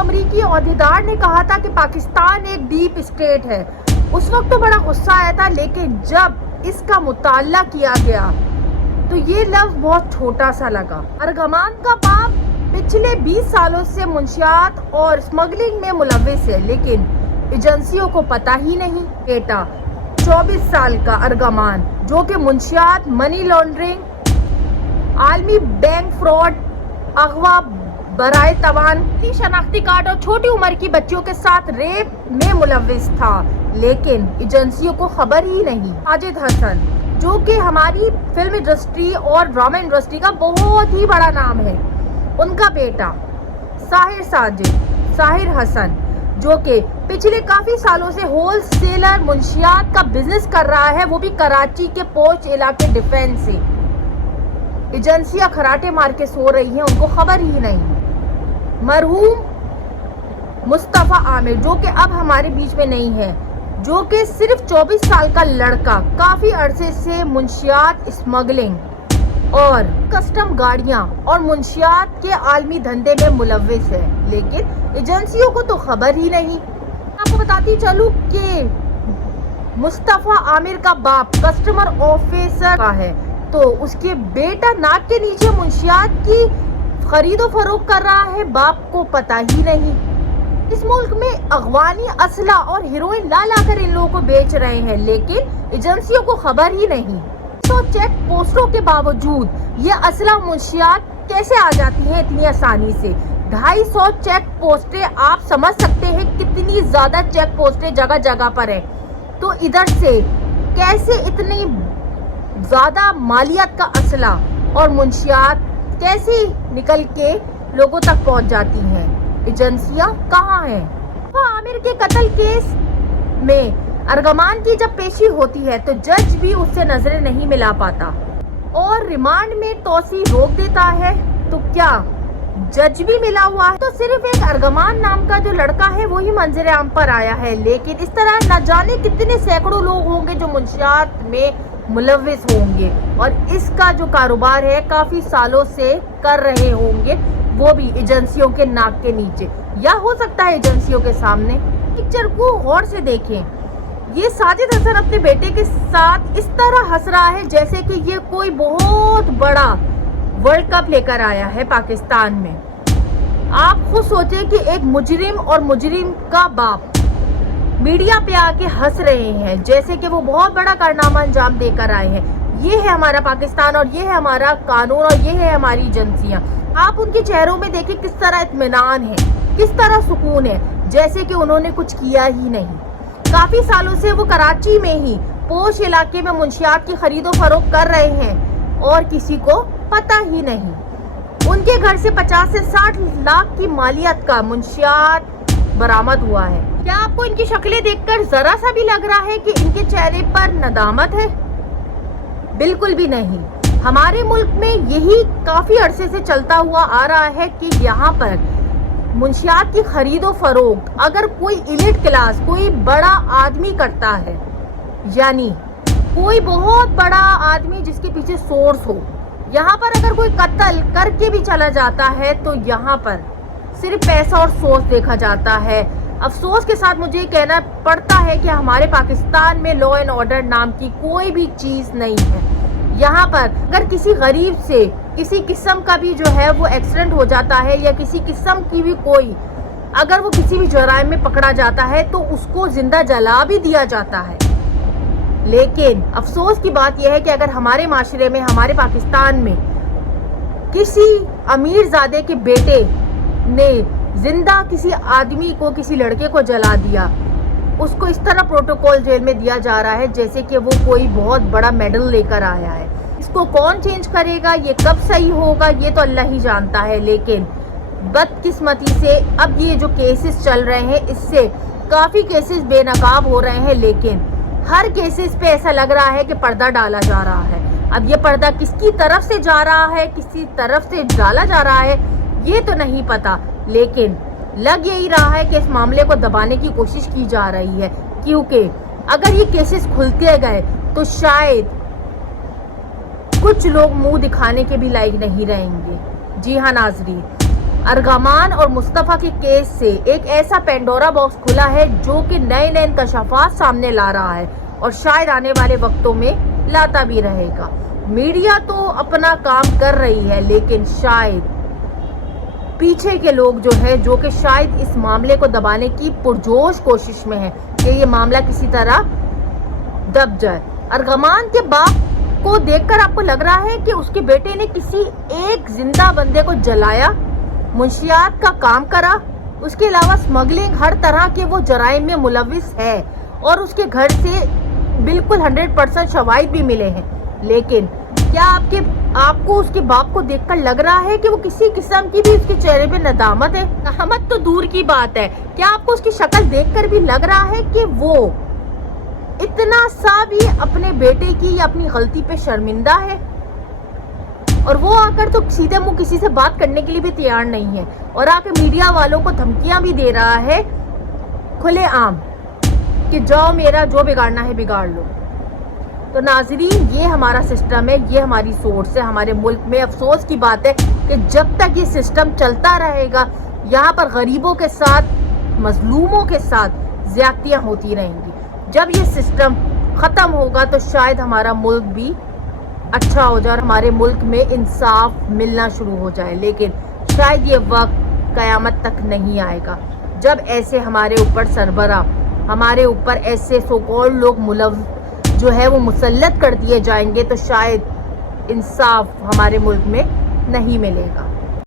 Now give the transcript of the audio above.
अमरीकी अहदेदार ने कहा था कि पाकिस्तान एक डीप स्टेट है। उस वक्त तो बड़ा गुस्सा आया था, लेकिन जब इसका मुताला किया गया तो ये लफ्ज बहुत छोटा सा लगा। अर्गमान का बाप पिछले 20 सालों से मुंशियात और स्मगलिंग में मुलव्विस है, लेकिन एजेंसियों को पता ही नहीं। बेटा 24 साल का अर्गमान, जो कि मुंशियात, मनी लॉन्ड्रिंग, आलमी बैंक फ्रॉड, अगवा, बराए तवान, शनाख्ती कार्ड और छोटी उम्र की बच्चियों के साथ रेप में मुलव्विस था, लेकिन एजेंसियों को खबर ही नहीं। साजिद हसन, जो कि हमारी फिल्म इंडस्ट्री और ड्रामा इंडस्ट्री का बहुत ही बड़ा नाम है, उनका बेटा साहिर हसन, जो कि पिछले काफी सालों से होलसेलर मुंशियात का बिजनेस कर रहा है, वो भी कराची के पोश इलाके डिफेंस से। एजेंसियां खराटे मार के सो रही हैं, उनको खबर ही नहीं। मरहूम मुस्तफा आमिर, जो कि अब हमारे बीच में नहीं है, जो कि सिर्फ 24 साल का लड़का काफी अरसे से मुंशियात, स्मगलिंग और कस्टम गाड़ियां और मुंशियात के आलमी धंधे में मुलव्विस है, लेकिन एजेंसियों को तो खबर ही नहीं। आपको बताती चलूं कि मुस्तफा आमिर का बाप कस्टमर ऑफिसर का है, तो उसके बेटा नाक के नीचे मुंशियात की खरीदो फरोख्त कर रहा है, बाप को पता ही नहीं। इस मुल्क में अगवानी, असला और हीरोइन ला कर इन लोगों को बेच रहे हैं, लेकिन एजेंसियों को खबर ही नहीं। तो चेक पोस्टों के बावजूद ये असला मुंशियात कैसे आ जाती हैं इतनी आसानी से? 250 चेक पोस्टें, आप समझ सकते हैं कितनी ज्यादा चेक पोस्टें जगह जगह पर है। तो इधर से कैसे इतनी ज्यादा मालियत का असला और मुंशियात कैसे निकल के लोगों तक पहुंच जाती हैं? एजेंसियां कहाँ हैं? आमिर के कत्ल केस में अर्गमान की जब पेशी होती है तो जज भी उससे नजरें नहीं मिला पाता और रिमांड में तोसी रोक देता है। तो क्या जज भी मिला हुआ है? तो सिर्फ एक अर्गमान नाम का जो लड़का है वही मंजर आम पर आया है, लेकिन इस तरह न जाने कितने सैकड़ों लोग होंगे जो मुंशियात में मुलव्विस होंगे और इसका जो कारोबार है काफी सालों से कर रहे होंगे, वो भी एजेंसियों के नाक के नीचे या हो सकता है एजेंसियों के सामने। पिक्चर को गौर से देखें, ये साजिद हसन अपने बेटे के साथ इस तरह हंस रहा है जैसे कि ये कोई बहुत बड़ा वर्ल्ड कप लेकर आया है पाकिस्तान में। आप खुद सोचें कि एक मुजरिम और मुजरिम का बाप मीडिया पे आके हंस रहे हैं जैसे कि वो बहुत बड़ा कारनामा अंजाम देकर आए हैं। ये है हमारा पाकिस्तान और ये है हमारा कानून और ये है हमारी एजेंसियां। आप उनके चेहरों में देखिए किस तरह इत्मीनान है, किस तरह सुकून है, जैसे कि उन्होंने कुछ किया ही नहीं। काफी सालों से वो कराची में ही पोश इलाके में मुंशियात की खरीदो फरोख्त कर रहे हैं और किसी को पता ही नहीं। उनके घर से 50 से 60 लाख की मालियत का मुंशियात बरामद हुआ है। क्या आपको इनकी शक्लें देखकर जरा सा भी लग रहा है कि इनके चेहरे पर नदामत है? बिल्कुल भी नहीं। हमारे मुल्क में यही काफी अरसे से चलता हुआ आ रहा है कि यहाँ पर मुंशियात की खरीदो फरोख्त अगर कोई इलीट क्लास, कोई बड़ा आदमी करता है, यानी कोई बहुत बड़ा आदमी जिसके पीछे सोर्स हो, यहाँ पर अगर कोई कत्ल करके भी चला जाता है तो यहाँ पर सिर्फ पैसा और सोर्स देखा जाता है। अफसोस के साथ मुझे कहना पड़ता है कि हमारे पाकिस्तान में लॉ एंड ऑर्डर नाम की कोई भी चीज नहीं है। यहाँ पर अगर किसी गरीब से किसी किस्म का भी जो है वो एक्सीडेंट हो जाता है या किसी किस्म की भी कोई अगर वो किसी भी जुर्म में पकड़ा जाता है तो उसको जिंदा जला भी दिया जाता है। लेकिन अफसोस की बात यह है कि अगर हमारे माशरे में, हमारे पाकिस्तान में किसी अमीरजादे के बेटे ने जिंदा किसी आदमी को, किसी लड़के को जला दिया, उसको इस तरह प्रोटोकॉल जेल में दिया जा रहा है जैसे कि वो कोई बहुत बड़ा मेडल लेकर आया है। इसको कौन चेंज करेगा, ये कब सही होगा, ये तो अल्लाह ही जानता है। लेकिन बदकिस्मती से अब ये जो केसेस चल रहे हैं इससे काफी केसेस बेनकाब हो रहे हैं, लेकिन हर केसेस पे ऐसा लग रहा है कि पर्दा डाला जा रहा है। अब ये पर्दा किसकी तरफ से जा रहा है, किसी तरफ से डाला जा रहा है, ये तो नहीं पता, लेकिन लग यही रहा है कि इस मामले को दबाने की कोशिश की जा रही है, क्योंकि अगर ये केसेस खुलते गए तो शायद कुछ लोग मुंह दिखाने के भी लायक नहीं रहेंगे। जी हाँ नाजरीन, ارغمان اور مصطفیٰ کے کیس سے ایک ایسا پینڈورا باکس کھلا ہے جو کہ نئے نئے انکشافات سامنے لا رہا ہے اور شاید آنے والے وقتوں میں لاتا بھی رہے گا۔ میڈیا تو اپنا کام کر رہی ہے، لیکن شاید پیچھے کے لوگ جو کہ شاید اس معاملے کو دبانے کی پرجوش کوشش میں ہے کہ یہ معاملہ کسی طرح دب جائے۔ ارغمان کے باپ کو دیکھ کر آپ کو لگ رہا ہے کہ اس کے بیٹے نے کسی ایک زندہ بندے کو جلایا، منشیات کا کام کرا، اس کے علاوہ سمگلنگ، ہر طرح کے وہ جرائم میں ملوث ہے اور اس کے گھر سے بالکل 100% شواہد بھی ملے ہیں۔ لیکن کیا آپ کو اس کے باپ کو دیکھ کر لگ رہا ہے کہ وہ کسی قسم کی بھی اس کے چہرے پہ ندامت ہے؟ ندامت تو دور کی بات ہے، کیا آپ کو اس کی شکل دیکھ کر بھی لگ رہا ہے کہ وہ اتنا سا بھی اپنے بیٹے کی یا اپنی غلطی پہ شرمندہ ہے؟ اور وہ آ کر تو سیدھے منہ کسی سے بات کرنے کے لیے بھی تیار نہیں ہے اور آ کے میڈیا والوں کو دھمکیاں بھی دے رہا ہے کھلے عام کہ جاؤ میرا جو بگاڑنا ہے بگاڑ لو۔ تو ناظرین، یہ ہمارا سسٹم ہے، یہ ہماری سوچ ہے ہمارے ملک میں۔ افسوس کی بات ہے کہ جب تک یہ سسٹم چلتا رہے گا، یہاں پر غریبوں کے ساتھ، مظلوموں کے ساتھ زیادتیاں ہوتی رہیں گی۔ جب یہ سسٹم ختم ہوگا تو شاید ہمارا ملک بھی اچھا ہو جائے اور ہمارے ملک میں انصاف ملنا شروع ہو جائے۔ لیکن شاید یہ وقت قیامت تک نہیں آئے گا جب ایسے ہمارے اوپر سربراہ، ہمارے اوپر ایسے سو کال لوگ وہ مسلط کر دیے جائیں گے، تو شاید انصاف ہمارے ملک میں نہیں ملے گا۔